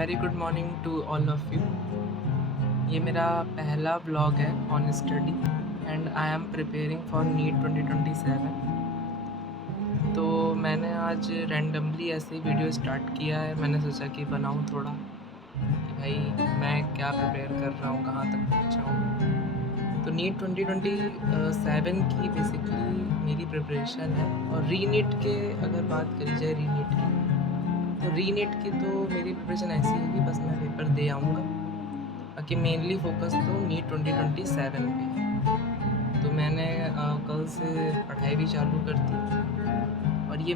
Very good morning to all of you. ये मेरा पहला व्लॉग है on study and I am preparing for NEET 2027। तो मैंने आज रैंडमली ऐसे ही वीडियो स्टार्ट किया है। मैंने सोचा कि बनाऊँ थोड़ा कि भाई मैं क्या प्रिपेयर कर रहा हूँ, कहाँ तक पहुँचा हूँ। तो नीट 2027 की बेसिकली मेरी प्रिपरेशन है। और रीनीट के अगर बात करी जाए रीनीट की, तो रीनीट की तो मेरी प्रिपरेशन ऐसी है कि बस मैं पेपर दे आऊँगा, बाकी मेनली फ़ोकस तो नीट 2027 पे है। तो मैंने कल से पढ़ाई भी चालू कर दी और ये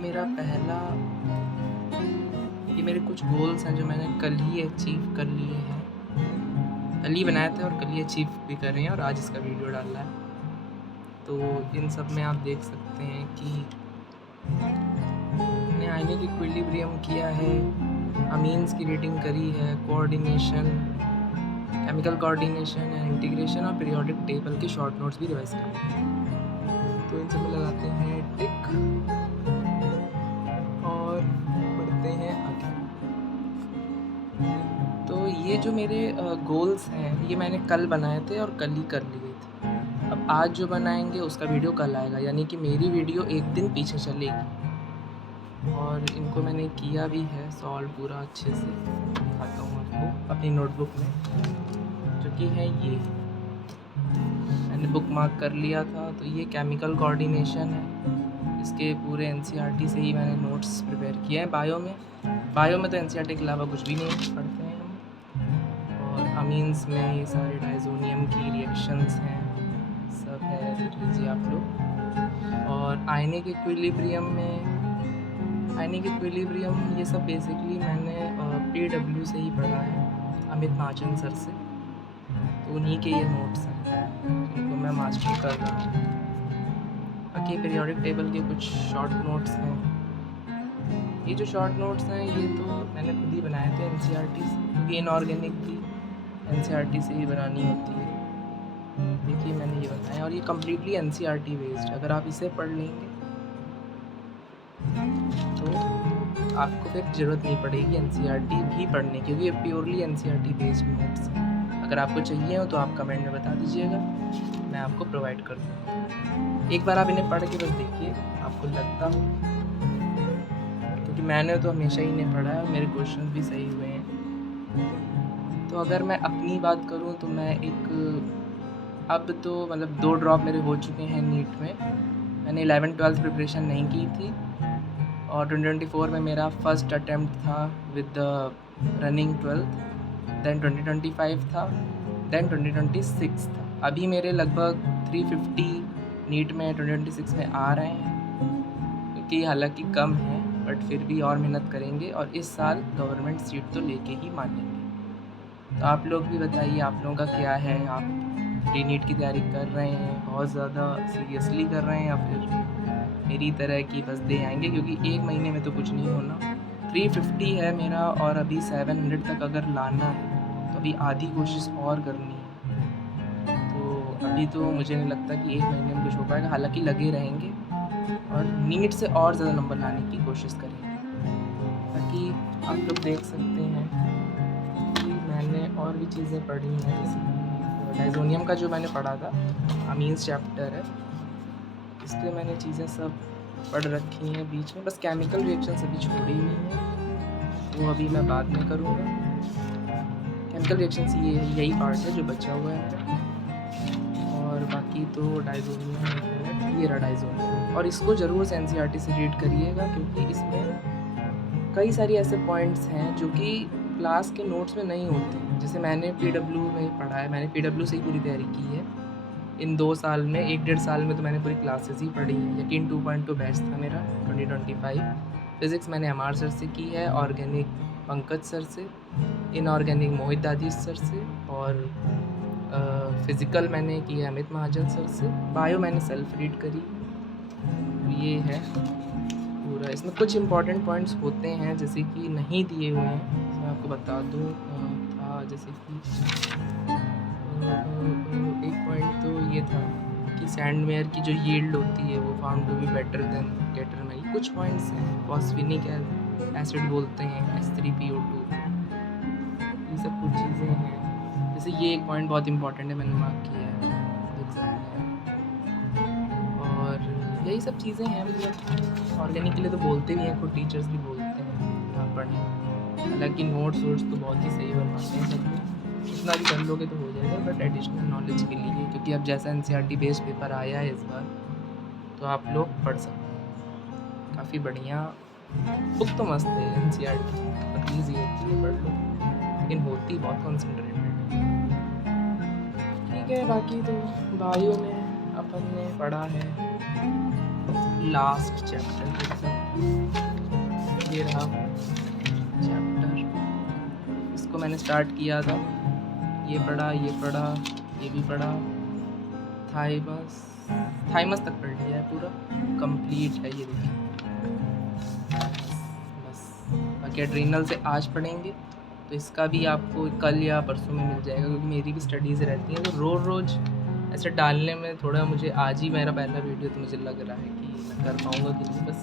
मेरे कुछ गोल्स हैं जो मैंने कल ही अचीव कर लिए हैं। कल ही बनाए थे और कल ही अचीव भी कर रहे हैं और आज इसका वीडियो डाला है। तो इन सब में आप देख सकते हैं कि मैंने आयनिक इक्विलिब्रियम किया है, अमीन्स की रीडिंग करी है, coordination, chemical coordination and integration और पीरियोडिक टेबल के शॉर्ट नोट्स भी रिवाइज करते हैं। तो इन सब में लगाते हैं टिक और बढ़ते हैं आगे। तो ये जो मेरे गोल्स हैं ये मैंने कल बनाए थे और कल ही कर लिए थे। अब आज जो बनाएंगे उसका वीडियो कल आएगा, यानी कि मेरी वीडियो एक दिन पीछे चलेगी। और इनको मैंने किया भी है सॉल्व पूरा अच्छे से, दिखाता हूँ आपको अपनी नोटबुक में, जो कि है ये मैंने बुक मार्क कर लिया था। तो ये केमिकल कोऑर्डिनेशन है, इसके पूरे एनसीईआरटी से ही मैंने नोट्स प्रिपेयर किए हैं। बायो में तो एनसीईआरटी के अलावा कुछ भी नहीं पढ़ते हैं हम। और अमीन्स में ये सारे डाइजोनियम की रिएक्शंस हैं, सब है, देख लीजिए आप लोग। और आयनिक इक्विलिब्रियम ये सब बेसिकली मैंने पीडब्ल्यू से ही पढ़ा है, अमित महाजन सर से। तो उन्हीं के ये नोट्स हैं जिनको मैं मास्टर कर रहा हूँ। बाकी पीरियोडिक टेबल के कुछ शॉर्ट नोट्स हैं। ये जो शॉर्ट नोट्स हैं ये तो मैंने खुद ही बनाए थे एनसीईआरटी से, क्योंकि इनऑर्गेनिक भी एनसीईआरटी से ही बनानी होती है। देखिए मैंने ये बनाया और ये कम्प्लीटली एनसीईआरटी बेस्ड। अगर आप इसे पढ़ लेंगे तो आपको फिर ज़रूरत नहीं पड़ेगी एनसीईआरटी भी पढ़ने, क्योंकि ये प्योरली एनसीईआरटी बेस्ड नोट्स हैं। अगर आपको चाहिए हो तो आप कमेंट में बता दीजिएगा, मैं आपको प्रोवाइड कर दूँगा। एक बार आप इन्हें पढ़ के बस देखिए, आपको लगता हो, क्योंकि मैंने तो हमेशा ही इन्हें पढ़ा है और मेरे क्वेश्चन भी सही हुए हैं। तो अगर मैं अपनी बात करूँ तो मैं अब तो मतलब 2 ड्रॉप मेरे हो चुके हैं नीट में। मैंने 11th-12th प्रिपरेशन नहीं की थी और 2024 में मेरा फर्स्ट अटैम्प्ट था with the running 12th, then 2025 था, देन 2026 था। अभी मेरे लगभग 350 नीट में 2026 में आ रहे हैं, क्योंकि हालांकि कम है बट फिर भी और मेहनत करेंगे और इस साल गवर्नमेंट सीट तो लेके ही मानेंगे। तो आप लोग भी बताइए, आप लोगों का क्या है? आप नीट की तैयारी कर रहे हैं, बहुत ज़्यादा सीरियसली कर रहे हैं, या फिर मेरी तरह की बस दे आएंगे? क्योंकि एक महीने में तो कुछ नहीं होना। 350 है मेरा और अभी 700 तक अगर लाना है तो अभी आधी कोशिश और करनी है। तो अभी तो मुझे नहीं लगता कि एक महीने में कुछ हो पाएगा, हालांकि लगे रहेंगे और नीट से और ज़्यादा नंबर लाने की कोशिश करेंगे। बाकी आप लोग देख सकते हैं कि मैंने और भी चीज़ें पढ़ी हैं, जैसे कि डाइजोनियम का जो मैंने पढ़ा था, अमीन्स चैप्टर है, इसलिए मैंने चीज़ें सब पढ़ रखी हैं बीच में। बस केमिकल रिएक्शन अभी छोड़ी हुई हैं, वो अभी मैं बाद में करूँगा। केमिकल रिएक्शंस यही पार्ट है जो बचा हुआ है मेरा। और बाकी तो डाइजोनियम, ये रहा डाइजोनियम, और इसको ज़रूर से एनसीईआरटी से रीड करिएगा, क्योंकि इसमें कई सारी ऐसे पॉइंट्स हैं जो कि क्लास के नोट्स में नहीं होते हैं। जैसे मैंने पीडब्ल्यू में पढ़ा है, मैंने पीडब्ल्यू से ही पूरी तैयारी की है इन 2 साल में। 1-1.5 साल में तो मैंने पूरी क्लासेस ही पढ़ी हैं। यकीन 2.2 बैच था मेरा 2025। फिज़िक्स मैंने एमआर सर से की है, ऑर्गेनिक पंकज सर से, इनऑर्गेनिक मोहित दादी सर से, और फ़िज़िकल मैंने की है अमित महाजन सर से। बायो मैंने सेल्फ रीड करी। ये है पूरा। इसमें कुछ इम्पॉर्टेंट पॉइंट्स होते हैं जैसे कि नहीं दिए हुए हैं, तो मैं आपको बता दूँ। था जैसे कि एक पॉइंट तो ये था कि सैंडवेयर की जो यील्ड होती है वो found to be better than कुछ पॉइंट्स हैं। फॉस्फेनिक एसिड बोलते हैं, H3PO2। सब कुछ चीज़ें हैं। जैसे ये एक पॉइंट बहुत इंपॉर्टेंट है, मैंने मार्क किया है एग्ज़ाम में। और यही सब चीज़ें हैं, मतलब ऑर्गेनिक के लिए तो बोलते भी हैं, खुद टीचर्स भी बोलते हैं आप पढ़ें। हालाँकि नोट्स वोट्स तो बहुत ही सही बनवाते हैं सब लोग, इतना भी कर लोगे तो हो जाएगा, बट एडिशनल नॉलेज के लिए, क्योंकि अब जैसा एनसीईआरटी बेस्ड पेपर आया है इस बार, तो आप लोग पढ़ सकते हैं। काफ़ी बढ़िया बुक तो मस्त है एनसीईआरटी, पतली सी होती है, पढ़ लो, लेकिन होती बहुत कंसंट्रेटेड है। ठीक है, बाकी तो बायो में अपन ने पढ़ा है लास्ट चैप्टर, ये रहा चैप्टर, इसको मैंने स्टार्ट किया था, ये पढ़ा, ये भी पढ़ा, थाइमस तक पढ़ लिया है, पूरा कंप्लीट है ये, देखिए बस। बाकी एड्रीनल से आज पढ़ेंगे, तो इसका भी आपको कल या परसों में मिल जाएगा, क्योंकि मेरी भी स्टडीज़ रहती हैं, तो रोज़ ऐसे डालने में थोड़ा मुझे, आज ही मेरा पहला वीडियो, तो मुझे लग रहा है कि मैं कर पाऊँगा कि नहीं, बस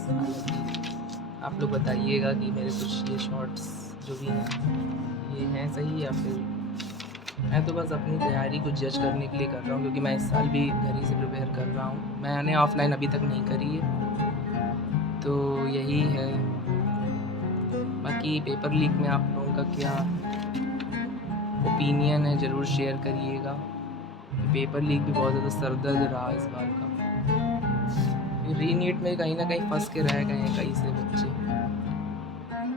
आप लोग बताइएगा कि मेरे कुछ ये शॉर्ट्स जो भी हैं ये हैं सही, या फिर मैं तो बस अपनी तैयारी को जज करने के लिए कर रहा हूँ, क्योंकि मैं इस साल भी घर ही से प्रिपेयर कर रहा हूँ, मैंने ऑफलाइन अभी तक नहीं करी है, तो यही है। बाकी पेपर लीक में आप लोगों का क्या ओपिनियन है ज़रूर शेयर करिएगा। पेपर लीक भी बहुत ज़्यादा सरदर्द रहा इस बार का, रीनीट में कहीं ना कहीं फंस के रह गए हैं कई से बच्चे।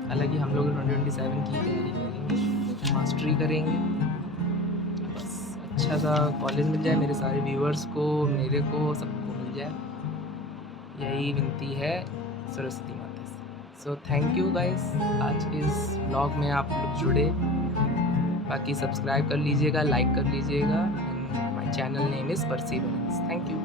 हालांकि हम लोग 2027 की तैयारी करेंगे, मास्टरी करेंगे, बस अच्छा सा कॉलेज मिल जाए मेरे सारे व्यूअर्स को, मेरे को, सबको मिल जाए, यही विनती है सरस्वती माता से। सो थैंक यू गाइस, आज के इस ब्लॉग में आप लोग जुड़े, बाकी सब्सक्राइब कर लीजिएगा, लाइक कर लीजिएगा, and my channel name is perseverance. Thank you.